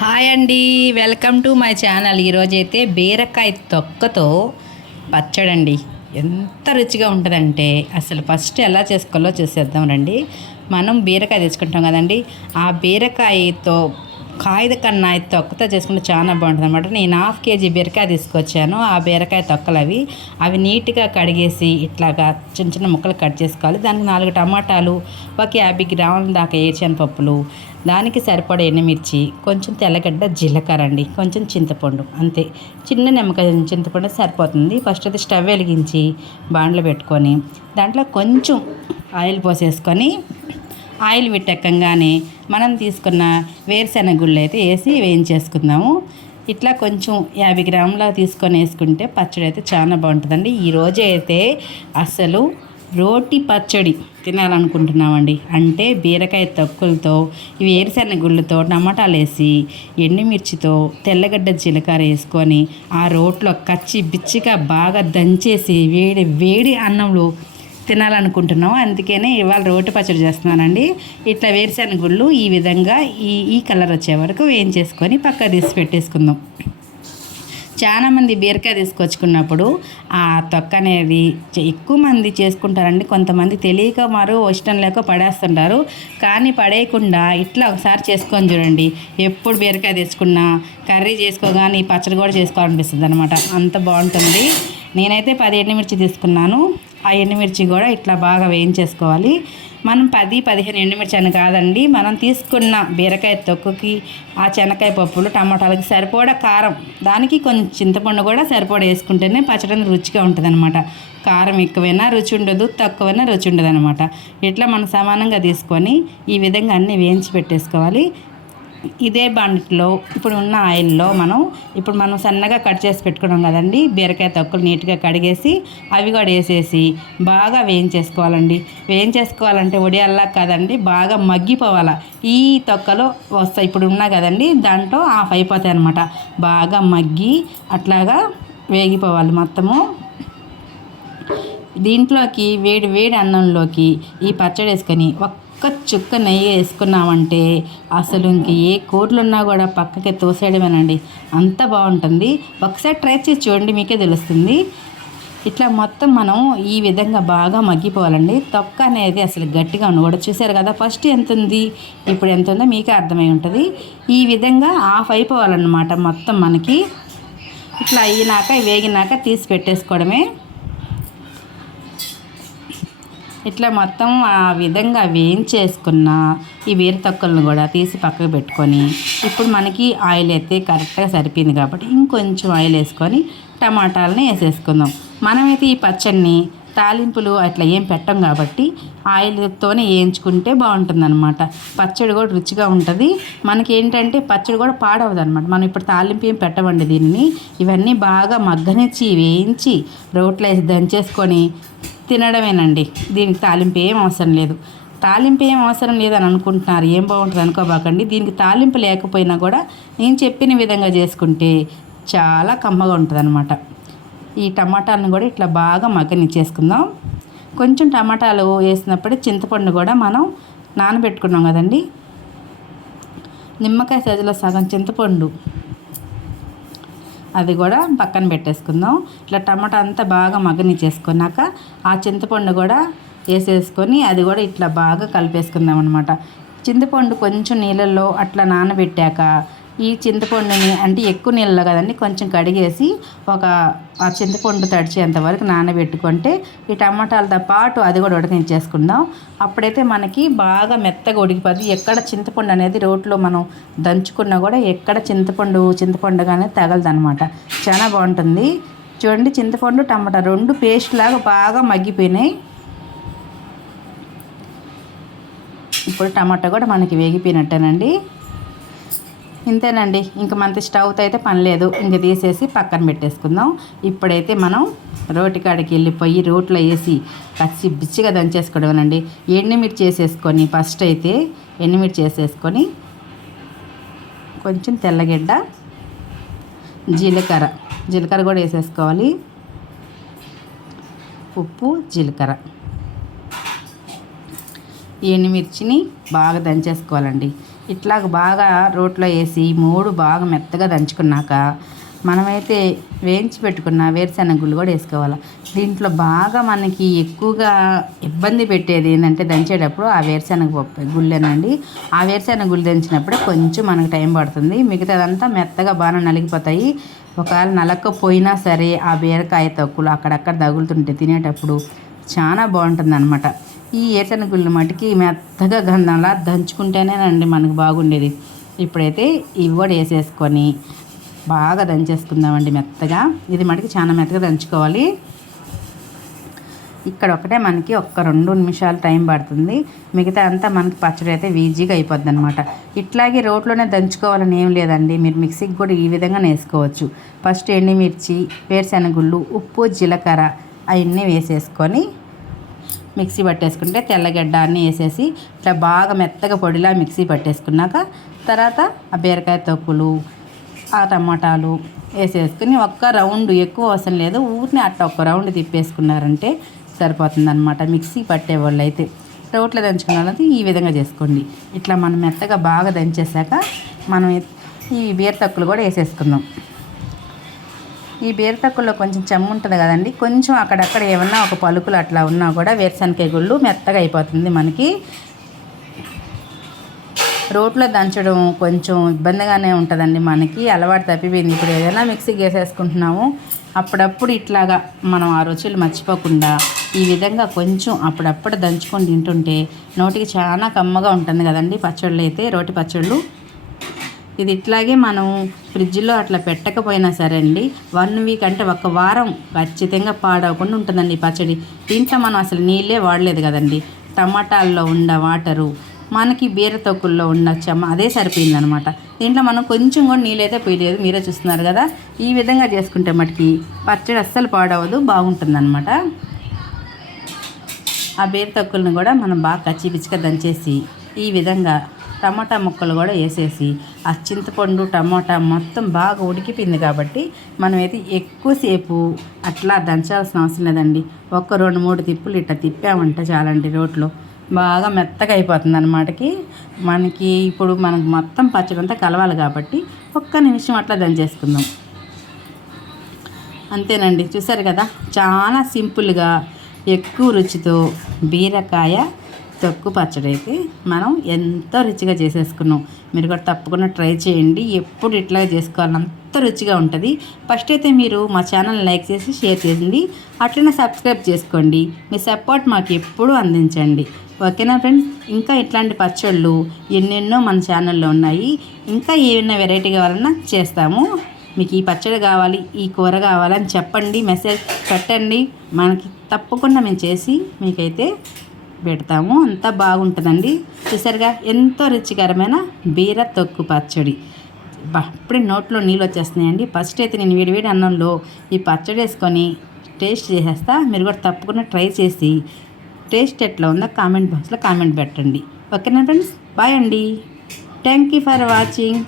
Hi అండి welcome to my channel. ఈరోజైతే బీరకాయ తొక్కతో పచ్చడండి. ఎంత రుచిగా ఉంటుందంటే అసలు ఫస్ట్ ఎలా చేసుకోవాలో చూసేద్దాం రండి. మనం బీరకాయ తెచ్చుకుంటాం కదండి. ఆ బీరకాయతో కాయద కన్నా ఈ తొక్కతో చేసుకుంటే చాలా బాగుంటుంది అనమాట నేను హాఫ్ కేజీ బీరకాయ తీసుకొచ్చాను. ఆ బీరకాయ తొక్కలు అవి అవి నీట్గా కడిగేసి ఇట్లాగా చిన్న చిన్న ముక్కలు కట్ చేసుకోవాలి. దానికి నాలుగు టమాటాలు ఒక యాభై గ్రాముల దాకా ఏచాను పప్పులు దానికి సరిపడే ఎండుమిర్చి కొంచెం తెల్లగడ్డ జీలకర్ర అండి కొంచెం చింతపండు అంతే. చిన్న నిమ్మకాయ చింతపండు సరిపోతుంది. ఫస్ట్ అది స్టవ్ వెలిగించి బాండ్లో పెట్టుకొని దాంట్లో కొంచెం ఆయిల్ పోసేసుకొని ఆయిల్ పెట్టకంగానే మనం తీసుకున్న వేరుశెనగ గుళ్ళు అయితే వేసి వేయించేసుకుందాము. ఇట్లా కొంచెం యాభై గ్రాముల తీసుకొని వేసుకుంటే పచ్చడి అయితే చాలా బాగుంటుందండి. ఈరోజు అయితే అసలు రోటి పచ్చడి తినాలనుకుంటున్నామండి. అంటే బీరకాయ తొక్కులతో వేరుశెనగ గుళ్ళతో టమాటాలు వేసి ఎండుమిర్చితో తెల్లగడ్డ జీలకర్ర వేసుకొని ఆ రోట్లో కచ్చి బిచ్చిగా బాగా దంచేసి వేడి వేడి అన్నంలో తినాలనుకుంటున్నాం. అందుకనే ఇవాళ రోటి పచ్చడి చేస్తున్నానండి. ఇట్లా వేరుశెనగ గుళ్ళు ఈ విధంగా ఈ ఈ కలర్ వచ్చే వరకు వేయించేసుకొని పక్క తీసి పెట్టేసుకుందాం. చాలామంది బీరకాయ తీసుకొచ్చుకున్నప్పుడు ఆ తొక్క అనేది ఎక్కువ మంది చేసుకుంటారండి. కొంతమంది తెలియక మరో ఇష్టం లేక పడేస్తుంటారు. కానీ పడేయకుండా ఇట్లా ఒకసారి చేసుకొని చూడండి. ఎప్పుడు బీరకాయ తెచ్చుకున్నా కర్రీ చేసుకోగానే పచ్చడి కూడా చేసుకోవాలనిపిస్తుంది అనమాట అంత బాగుంటుంది. నేనైతే పది ఎండుమిర్చి తీసుకున్నాను. ఆ ఎండుమిర్చి కూడా ఇట్లా బాగా వేయించేసుకోవాలి. మనం పది పదిహేను ఎండుమిర్చి అని కాదండి మనం తీసుకున్న బీరకాయ తొక్కుకి ఆ చెనక్కాయ పప్పులు టమాటాలకి సరిపోడా కారం దానికి కొంచెం చింతపండు కూడా సరిపోడా వేసుకుంటేనే పచ్చడి రుచిగా ఉంటుంది కారం ఎక్కువైనా రుచి ఉండదు తక్కువైనా రుచి ఉండదు అనమాట ఇట్లా మనం సమానంగా తీసుకొని ఈ విధంగా అన్నీ వేయించి పెట్టేసుకోవాలి. ఇదే బండిలో ఇప్పుడు ఉన్న ఆయిల్లో మనం ఇప్పుడు మనం సన్నగా కట్ చేసి పెట్టుకున్నాం కదండి బీరకాయ తొక్కలు నీట్గా కడిగేసి అవి కూడా వేసేసి బాగా వేయించేసుకోవాలండి. వేయించేసుకోవాలంటే వడియాల్లా కదండి బాగా మగ్గిపోవాలా. ఈ తొక్కలు వస్తాయి ఇప్పుడు ఉన్నా కదండి దాంట్లో ఆఫ్ అయిపోతాయి అనమాట బాగా మగ్గి అట్లాగా వేగిపోవాలి మొత్తము. దీంట్లోకి వేడి వేడి అన్నంలోకి ఈ పచ్చడి వేసుకొని ఒక్క చుక్క నెయ్యి వేసుకున్నామంటే అసలు ఇంక ఏ కోట్లున్నా ఉన్నా కూడా పక్కకి తోసేయడమేనండి. అంత బాగుంటుంది. ఒకసారి ట్రై చేసి చూడండి మీకే తెలుస్తుంది. ఇట్లా మొత్తం మనం ఈ విధంగా బాగా మగ్గిపోవాలండి. తొక్క అనేది అసలు గట్టిగా ఉండకూడదు చూసారు కదా ఫస్ట్ ఎంత ఉంది ఇప్పుడు ఎంత ఉందో మీకే అర్థమై ఉంటుంది. ఈ విధంగా ఆఫ్ అయిపోవాలన్నమాట మొత్తం మనకి. ఇట్లా అయినాక వేగినాక తీసి పెట్టేసుకోవడమే. ఇట్లా మొత్తం ఆ విధంగా వేయించేసుకున్న ఈ వేరు తొక్కలను కూడా తీసి పక్కకు పెట్టుకొని ఇప్పుడు మనకి ఆయిల్ అయితే కరెక్ట్గా సరిపోయింది కాబట్టి ఇంకొంచెం ఆయిల్ వేసుకొని టమాటాలని వేసేసుకుందాం. మనమైతే ఈ పచ్చడిని తాలింపులు అట్లా ఏం పెట్టం కాబట్టి ఆయిల్తోనే వేయించుకుంటే బాగుంటుందన్నమాట. పచ్చడి కూడా రుచిగా ఉంటుంది. మనకి ఏంటంటే పచ్చడి కూడా పాడవదు అనమాట మనం ఇప్పుడు తాలింపు ఏం పెట్టమండి దీన్ని. ఇవన్నీ బాగా మగ్గనిచ్చి వేయించి రోట్లో వేసి దంచేసుకొని తినడమేనండి. దీనికి తాలింపు ఏం అవసరం లేదు. తాలింపు ఏం అవసరం లేదని అనుకుంటున్నారు. ఏం బాగుంటుంది అనుకోబాకండి. దీనికి తాలింపు లేకపోయినా కూడా నేను చెప్పిన విధంగా చేసుకుంటే చాలా కమ్మగా ఉంటుంది అనమాట ఈ టమాటాలను కూడా ఇట్లా బాగా మగ్గనిచ్చేసుకుందాం కొంచెం టమాటాలు వేసినప్పుడే చింతపండు కూడా మనం నానబెట్టుకున్నాం కదండి. నిమ్మకాయ సైజులో సగం చింతపండు అది కూడా పక్కన పెట్టేసుకుందాం. ఇట్లా టమాటా అంతా బాగా మగ్గనిచ్చేసుకున్నాక ఆ చింతపండు కూడా వేసేసుకొని అది కూడా ఇట్లా బాగా కలిపేసుకుందాం అనమాట చింతపండు కొంచెం నీళ్ళల్లో అట్లా నానబెట్టాక ఈ చింతపండుని అంటే ఎక్కువ నీళ్ళలో కదండి కొంచెం కడిగేసి ఒక ఆ చింతపండు తడిచేంత వరకు నానబెట్టుకుంటే ఈ టమాటాలతో పాటు అది కూడా ఉడకించేసుకుందాం. అప్పుడైతే మనకి బాగా మెత్తగా ఉడికిపోద్ది. ఎక్కడ చింతపండు అనేది రోట్లో మనం దంచుకున్నా కూడా ఎక్కడ చింతపండు చింతపండు కానీ తగలదనమాట. చాలా బాగుంటుంది. చూడండి చింతపండు టమాటా రెండు పేస్ట్ లాగా బాగా మగ్గిపోయినాయి. ఇప్పుడు టమాటా కూడా మనకి వేగిపోయినట్టేనండి. ఇంతేనండి. ఇంక మనకి స్టవ్తో అయితే పని లేదు. ఇంక తీసేసి పక్కన పెట్టేసుకుందాం. ఇప్పుడైతే మనం రోటి కాడికి వెళ్ళిపోయి రోట్లో వేసి కచ్చి బిచ్చిగా దంచేసుకోవడమేనండి. ఎండుమిర్చి వేసేసుకొని ఫస్ట్ అయితే ఎండుమిర్చి వేసేసుకొని కొంచెం తెల్లగడ్డ జీలకర్ర. జీలకర్ర కూడా వేసేసుకోవాలి. ఉప్పు జీలకర్ర. ఎండుమిర్చిని బాగా దంచేసుకోవాలండి. ఇట్లాగ బాగా రోట్లో వేసి మూడు బాగా మెత్తగా దంచుకున్నాక మనమైతే వేయించి పెట్టుకున్న వేరుశెనగ గుళ్ళు కూడా వేసుకోవాలి. దీంట్లో బాగా మనకి ఎక్కువగా ఇబ్బంది పెట్టేది ఏంటంటే దంచేటప్పుడు ఆ వేరుశెనగ పప్పు గుళ్ళేనండి. ఆ వేరుశెనగ గుళ్ళు దంచినప్పుడే కొంచెం మనకు టైం పడుతుంది. మిగతాదంతా మెత్తగా బాగా నలిగిపోతాయి. ఒకవేళ నలకపోయినా సరే ఆ బీరకాయ తొక్కులు అక్కడక్కడ తగులుతుంటే తినేటప్పుడు చాలా బాగుంటుంది అనమాట ఈ ఏటన గుళ్ళు మటుకి మెత్తగా గంధంలా దంచుకుంటేనేనండి మనకు బాగుండేది. ఇప్పుడైతే ఇవి కూడా వేసేసుకొని బాగా దంచేసుకుందామండి మెత్తగా. ఇది మటుకు చాలా మెత్తగా దంచుకోవాలి. ఇక్కడ ఒకటే మనకి ఒక్క రెండు నిమిషాలు టైం పడుతుంది. మిగతా అంతా మనకి పచ్చడి అయితే ఈజీగా అయిపోద్ది అనమాట ఇట్లాగే రోట్లోనే దంచుకోవాలని ఏం లేదండి. మీరు మిక్సీకి కూడా ఈ విధంగా వేసుకోవచ్చు. ఫస్ట్ ఎండుమిర్చి వేరుశెనగుళ్ళు ఉప్పు జీలకర్ర అవన్నీ వేసేసుకొని మిక్సీ పట్టేసుకుంటే తెల్లగడ్డ అన్నీ వేసేసి ఇట్లా బాగా మెత్తగా పొడిలా మిక్సీ పట్టేసుకున్నాక తర్వాత ఆ బీరకాయ తొక్కులు ఆ టమాటాలు వేసేసుకుని ఒక్క రౌండ్ ఎక్కువ అవసరం లేదు. ఊరిని అట్ట ఒక్క రౌండ్ తిప్పేసుకున్నారంటే సరిపోతుందనమాట మిక్సీ పట్టే వాళ్ళు అయితే రోట్లో దంచుకున్న ఈ విధంగా చేసుకోండి. ఇట్లా మనం మెత్తగా బాగా దంచేసాక మనం ఈ బీర తక్కులు కూడా వేసేసుకుందాం. ఈ బీరతక్కుల్లో కొంచెం చెమ్మ ఉంటుంది కదండి. కొంచెం అక్కడక్కడ ఏమన్నా ఒక పలుకులు అట్లా ఉన్నా కూడా వేరుశనకాయ గుళ్ళు మెత్తగా అయిపోతుంది మనకి. రోట్లో దంచడం కొంచెం ఇబ్బందిగానే ఉంటుందండి మనకి. అలవాటు తప్పిపోయింది. ఇప్పుడు ఏదైనా మిక్సీకి వేసేసుకుంటున్నాము అప్పుడప్పుడు ఇట్లాగా మనం ఆ రుచులు మర్చిపోకుండా ఈ విధంగా కొంచెం అప్పుడప్పుడు దంచుకొని తింటుంటే నోటికి చాలా కమ్మగా ఉంటుంది కదండి పచ్చళ్ళు అయితే రోటి పచ్చళ్ళు. ఇది ఇట్లాగే మనం ఫ్రిడ్జ్లో అట్లా పెట్టకపోయినా సరే అండి వన్ వీక్ అంటే ఒక వారం ఖచ్చితంగా పాడవకుండా ఉంటుందండి ఈ పచ్చడి. దీంట్లో మనం అసలు నీళ్ళే వాడలేదు కదండి. టమాటాల్లో ఉన్న వాటరు మనకి బీర తొక్కుల్లో ఉన్న చెమ్మ అదే సరిపోయిందనమాట. దీంట్లో మనం కొంచెం కూడా నీళ్ళైతే పోయలేదు మీరే చూస్తున్నారు కదా. ఈ విధంగా చేసుకుంటే మటుకి పచ్చడి అస్సలు పాడవదు బాగుంటుందన్నమాట ఆ బీర తొక్కులను కూడా మనం బాగా కచ్చి పిచ్చిక దంచేసి ఈ విధంగా టమాటా ముక్కలు కూడా వేసేసి ఆ చింతపండు టమాటా మొత్తం బాగా ఉడికిపోయింది కాబట్టి మనమైతే ఎక్కువసేపు అట్లా దంచాల్సిన అవసరం లేదండి. ఒక్క రెండు మూడు తిప్పులు ఇట్లా తిప్పామంటే చాలండి రోట్లో. బాగా మెత్తగా అయిపోతుంది అనమాటకి మనకి ఇప్పుడు మనకు మొత్తం పచ్చడి అంతా కలవాలి కాబట్టి ఒక్క నిమిషం అట్లా దంచేసుకుందాం. అంతేనండి. చూసారు కదా? చాలా సింపుల్గా ఎక్కువ రుచితో బీరకాయ తక్కువ పచ్చడి అయితే మనం ఎంతో రుచిగా చేసేసుకున్నాం. మీరు కూడా తప్పకుండా ట్రై చేయండి. ఎప్పుడు ఇట్లా చేసుకోవాలి అంత రుచిగా ఉంటుంది. ఫస్ట్ అయితే మీరు మా ఛానల్ లైక్ చేసి షేర్ చేయండి. అట్లనే సబ్స్క్రైబ్ చేసుకోండి. మీ సపోర్ట్ మాకు ఎప్పుడూ అందించండి. ఓకేనా ఫ్రెండ్స్? ఇంకా ఇట్లాంటి పచ్చళ్ళు ఎన్నెన్నో మన ఛానల్లో ఉన్నాయి. ఇంకా ఏమైనా వెరైటీ కావాలన్నా చేస్తాము. మీకు ఈ పచ్చడి కావాలి ఈ కూర కావాలని చెప్పండి. మెసేజ్ పెట్టండి. మనకి తప్పకుండా మేము చేసి మీకైతే పెడతాము. అంతా బాగుంటుందండి. చూసారుగా ఎంతో రుచికరమైన బీర తొక్కు పచ్చడి. అప్పుడే నోట్లో నీళ్ళు వచ్చేస్తున్నాయండి. ఫస్ట్ అయితే నేను వేడివేడి అన్నంలో ఈ పచ్చడి వేసుకొని టేస్ట్ చేసేస్తా. మీరు కూడా తప్పకుండా ట్రై చేసి టేస్ట్ ఎట్లా ఉందో కామెంట్ బాక్స్లో కామెంట్ పెట్టండి. ఓకేనా ఫ్రెండ్స్? బాయ్ అండి. Thank you for watching.